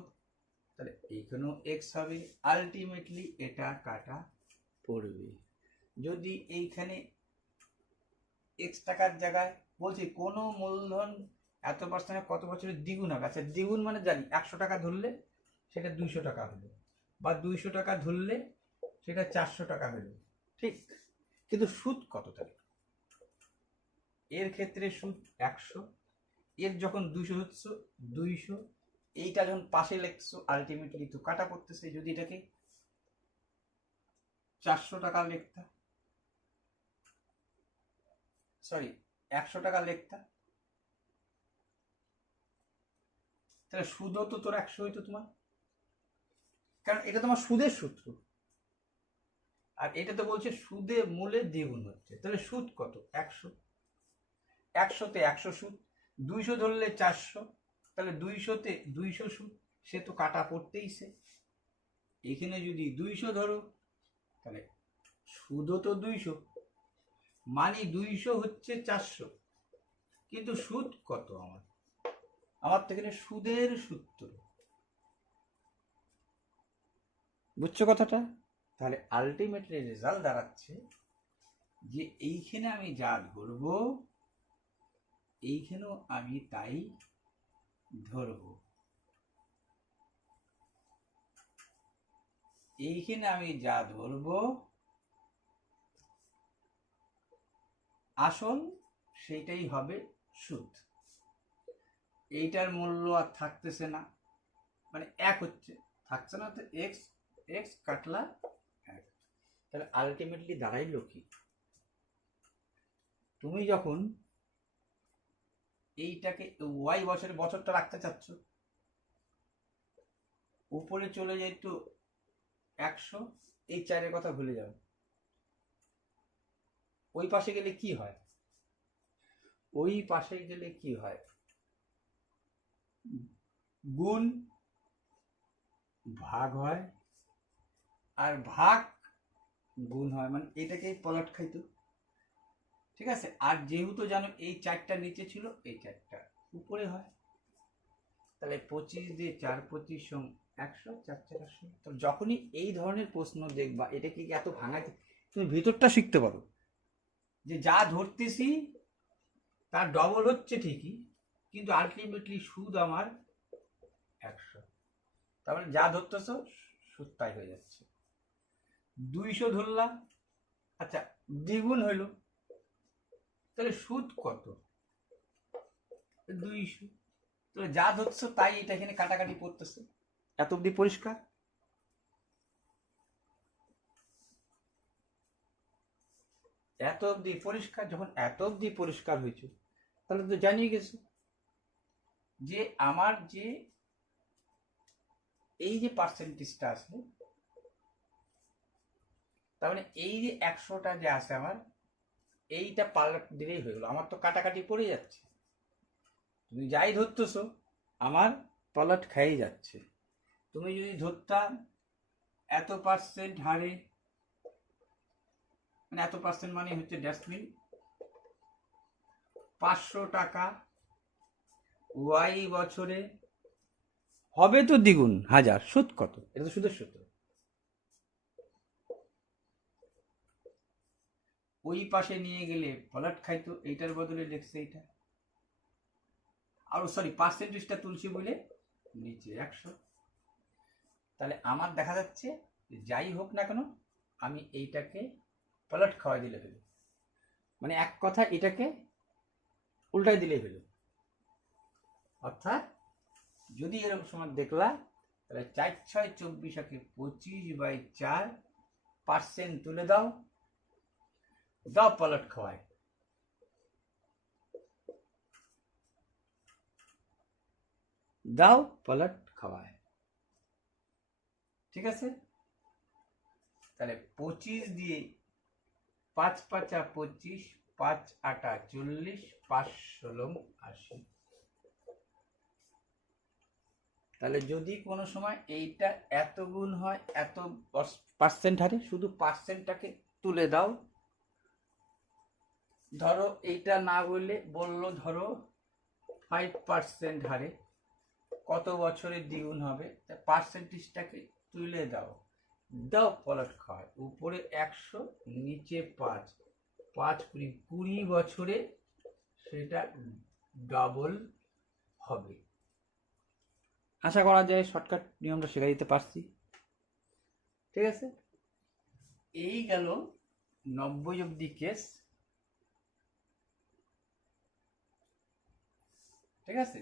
তাহলে এইখানেও x হবে, আলটিমেটলি এটা কাটা পড়বে। যদি এইখানে x টাকার জায়গায় বলছি কোনো মূলধন এত পার্সেন্ট কত বছরের দ্বিগুণ হবে, আচ্ছা দ্বিগুণ মানে জানি 100 টাকা ধরলে সেটা 200 টাকা হলো, বা 200 টাকা ধরলে সেটা 400 টাকা হলো, ঠিক। কিন্তু সুদ কত থাকে, এর ক্ষেত্রে সুদ 100, এর যখন 200 হচ্ছে 200, এইটা যখন পাশে লিখছো আলটিমেটলি তো কাটা পড়তেছে। যদি এটাকে 400 টাকা লিখতা, সরি 100 টাকা লিখতা, তাহলে সুদও তো তোর 100 হইতো তোমার, কারণ এটা তোমার সুদের সূত্র, আর এটা তো বলছে সুদে মূলে দ্বিগুণ হচ্ছে, তাহলে সুদ কত 100, 100তে 100 সুদ, 200 ধরলে 400, তাহলে 200তে 200 সুদ, সে তো কাটা পড়তেইছে। এখানে যদি 200 ধরো, তাহলে সুদও তো 200, মানে 200 হচ্ছে 400, কিন্তু সুদ কত আমার তো এখানে সুদের সূত্র। বুঝছো কথাটা? তাহলে আলটিমেটলি রেজাল্ট দাঁড়াচ্ছে যে এইখানে আমি যা ধরবো এইখানেও আমি তাই ধরবো। এইখানে আমি যা ধরবো আসল সেইটাই হবে সুদ। এইটার মূল্য আর থাকতেছে না, মানে এক হচ্ছে, থাকছে না, তো এক্স এক্স কাটলা এক। তাহলে আলটিমেটলি দাঁড়াইলো কি? তুমি যখন এইটাকে ওয়াই বছরটা রাখতে চাচ্ছ, উপরে চলে যায় তো 100, এই 4-এর কথা ভুলে যাও। ওই পাশে গেলে কি হয়? ওই পাশে গেলে কি হয়? গুণ ভাগ হয়, আর ভাগ গুণ হয়, মানে এটাকেই পলট খাইতো। ঠিক আছে? আর যেহেতু জানো এই 4টা নিচে ছিল, এই 4টা উপরে হয়, তাহলে 25 দিয়ে 4 25 100, 4 4 100। তো যখনই এই ধরনের প্রশ্ন দেখবা, এটাকে এত ভাঙাতে তুমি ভিতরটা শিখতে পারো যে যা ধরতেছি তার ডবল হচ্ছে ঠিকই, কিন্তু আলটিমেটলি সুদ আমার 100। তার মানে যা ধরতেছ সুদ তাই হয়ে যাচ্ছে। 200 ধরলাম, আচ্ছা দ্বিগুণ হইল, তাহলে সুদ কত? 200। তাহলে যা ধরছো তাই এটা এখানে কাটাকাটি পড়তেছে। এত অব্দি পরিষ্কার? এত অব্দি পরিষ্কার? যখন এত অব্দি পরিষ্কার হয়েছে, তাহলে তো জানিয়ে গেছো যে আমার যে এই যে পার্সেন্টেজটা আছে, তার মানে এই যে 100টা যে আছে আমার, এইটা পাল্ট দিলেই হয়ে গেল, আমার তো কাটাকাটি পড়ে যাচ্ছে। তুমি যাই ধরতেছো আমার পালট খাই যাচ্ছে। তুমি যদি ধরতাম এত পার্সেন্ট হারে, মানে এত পার্সেন্ট মানে হচ্ছে ড্যাশমিন 500 টাকা ওয়াই বছরে হবে তো দ্বিগুণ হাজার, সুদ কত? এটা তো সুদের সূত্র। ওই পাশে নিয়ে গেলে পলট খাইতো, এইটার বদলে লিখছে এইটা, আর সরি পার্সেন্টেজটা তুলছি বলে নিচে 100। তাহলে আমার দেখা যাচ্ছে যাই হোক না কেন আমি এইটাকে পলট খাওয়াই দিলে হলো, মানে এক কথা এটাকে উল্টাই দিলে হলো। অর্থাৎ যদি এরকম সময় দেখলা, তাহলে 4 6 24 25/4 পার্সেন্ট তুলে দাও, দাও পলট খাওয়ায়, দাও পলট খাওয়ায়। ঠিক আছে? তাহলে 25 দিয়ে 5 5 25, 5 8 40, 5 16 80। তাহলে যদি কোনো সময় এইটা এত গুণ হয় এত পার্সেন্ট হারে, শুধু পার্সেন্টটাকে তুলে দাও। ধরো এইটা না বললো ধরো 5% হারে কত বছরে দ্বিগুণ হবে, পার্সেন্টেজটাকে তুলে দাও, দাও পলট খাওয়ায়। উপরে 100, নিচে 5, 5 20 বছরে সেটা ডবল হবে। আশা করা যায় শর্টকাট নিয়মটা শেখা দিতে পারছি। ঠিক আছে? এই গেল 90 অব্দি কেস। ঠিক আছে?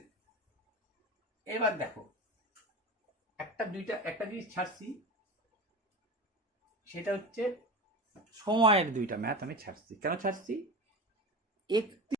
এবার দেখো একটা জিনিস ছাড়ছি, সেটা হচ্ছে সময়ের 2টা ম্যাথ আমি ছাড়ছি। কেন ছাড়ছি?